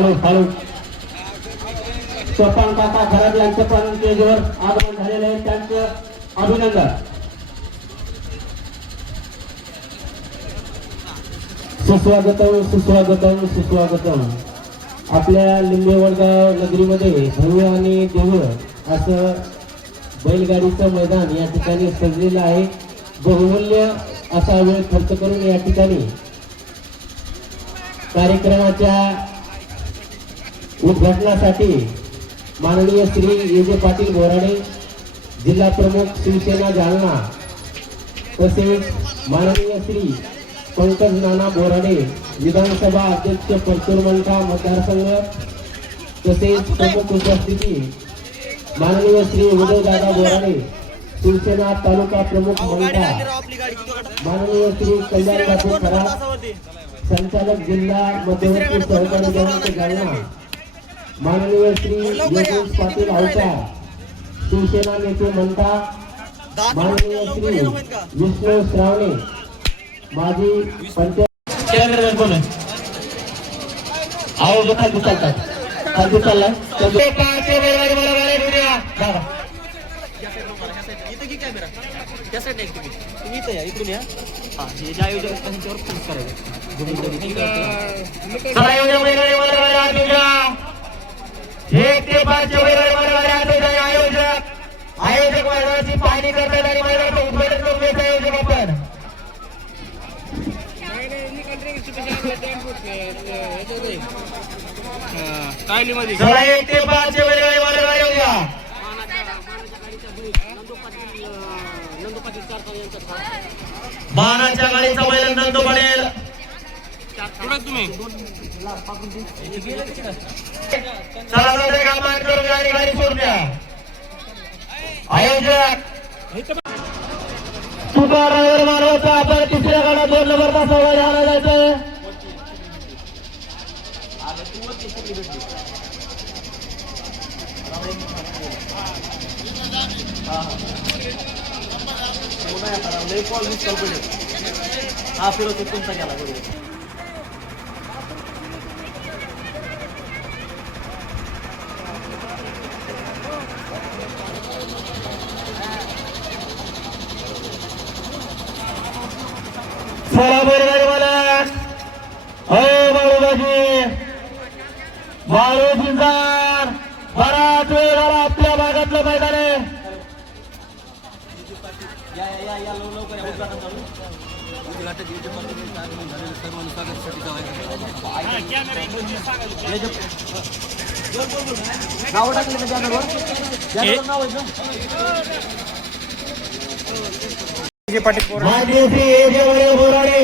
Hello hello स्वपन काका खराब यांचं पण स्टेजवर आगमन झालेलं आहे, त्यांचं अभिनंदन. सुस्वागतम सुस्वागतम सुस्वागतम. आपल्या लिंबेवडगाव नगरीमध्ये भव्य आणि दिव्य असं बैलगाडीचं मैदान या ठिकाणी सजलेलं आहे. बहुमूल्य असा वेळ खर्च करून या ठिकाणी कार्यक्रमाच्या उद्घाटनासाठी माननीय श्री विजय पाटील बोराडे जिल्हा प्रमुख शिवसेना जालना तसेच माननीय श्री पंकज नाना बोराडे विधानसभा अध्यक्ष परतूर मंठा मतदारसंघ तसेच प्रमुख उपस्थिती माननीय श्री उदयदादा बोराडे शिवसेना तालुका प्रमुख मंठा माननीय श्री कल्याण काकू खरात संचालक जिल्हा मध्यवर्ती सहकारी बँक जालना माननीय श्री योगेश पाटील आवटा शिवसेना नेते मंठा माननीय श्री विष्णू श्रावणे माजी पंचायत केंद्र बोल आओ जो खाली चालतात खाली चाललाय ते पाचे वेळेवर मला दुनिया दादा इथं की कॅमेरा त्या साईडला एक तुम्ही इथं या इकडून या हां हे जे आयोजक आहेत त्यांच्यावर फोकस करायचं चला आयोजक वेगळे मला दुनिया एक ते 5 चे वेगळे मला आयोजक वर्गाची पाहणी करतात आणि मैदानाचं उद्घाटन करून देत आयोजक आपण चला 1 ते 5 चे वेगळे मला येऊया. मानाच्या गाडीचा बैल नंदू पडेल तुम्ही चला कामान करून गाडी सोडून द्या. आयोजक तुकारावर मानवाचा आपण तिसऱ्या गाडा 2 नंबर तासावर आला जायचं. हा फिरवतो तुमचा गेला बरोबर. चला बरोबर मला हो बाळूबाजी बाळू जिंदार बराच वेळ झाला आपल्या भागातलं मैदान आहे. नाव टाकले बोराडे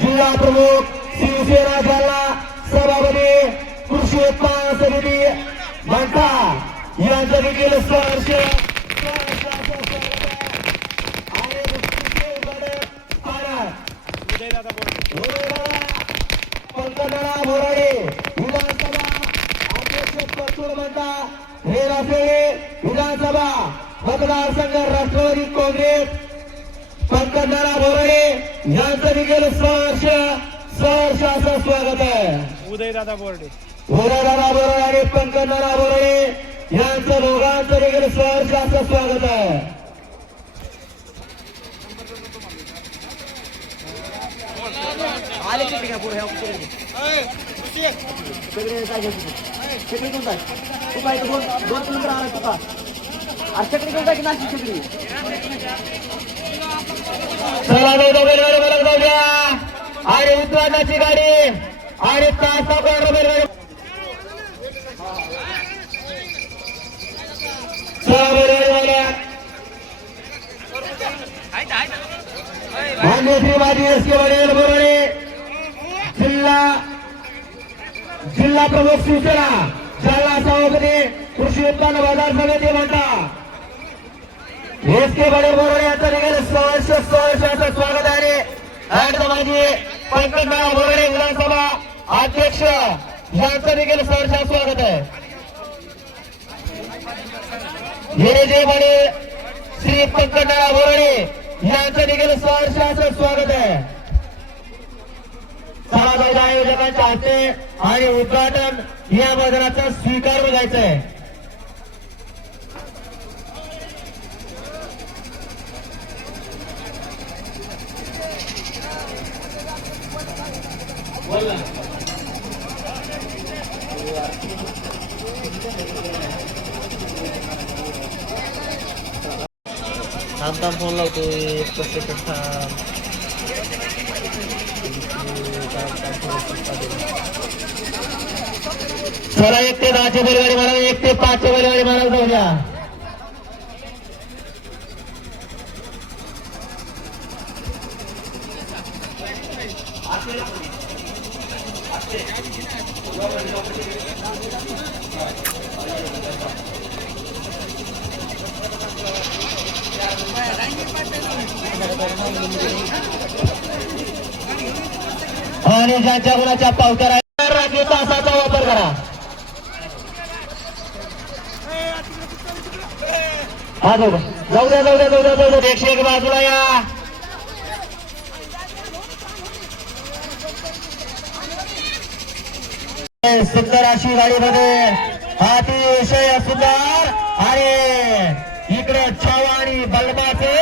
जिल्हा प्रमुख शिवसेना जालना सभापती कृषी उत्पन्न समिती मंठा यांचं देखील सहर्ष पंकजदादा बोराडे विधानसभा अध्यक्ष परतूर मंठा हे राफेळे विधानसभा मतदारसंघ राष्ट्रवादी काँग्रेस पंकजदादा बोराडे यांचं देखील सहर्ष असं स्वागत आहे. उदयदादा बोराडे आणि पंकजदादा बोराडे यांचं दोघांचं देखील सहर्ष असं स्वागत आहे. आले किती का पुढे सगळे काय घेतो चकडी घेऊन जाय तू काय 2 किलोमीटर आला तुका आज चकडी घेऊन जाय की नाशिक चकडी चला जाऊया आणि उद्वानाची गाडी आणि तास मान्यश्री माजी एस के वडील बोराडे जिल्हा प्रमुख शिवसेना जालना सभापती कृषी उत्पन्न बाजार समिती म्हणता एस के वडील बोराडे यांचं देखील सहर्ष असं स्वागत आहे. माजी पंकजदादा बोराडे विधानसभा अध्यक्ष यांचं देखील सहर्ष स्वागत आहे. जे वडील श्री पंकजदादा बोराडे यांचं देखील सहर्ष असं स्वागत आहे. आयोजकांच्या हस्ते आणि उद्घाटन या मैदानाचा स्वीकार बघायचा आहे. थांब फोन लावतो एक सेकंड थांब. चला 1 ते 10 ची बैलगाडी मला 1 ते 5 ची बैलगाडी मला जाऊ द्या. आणि ज्यांच्या गुणाच्या पावत्या राखीव तासाचा वापर करा. हा जाऊ द्या जाऊ द्या जाऊ द्या जाऊ द्या 101 बाजूला या. सुंदर अशी गाडीमध्ये अतिशय सुंदर आणि इकडे छावा आणि बलमाचे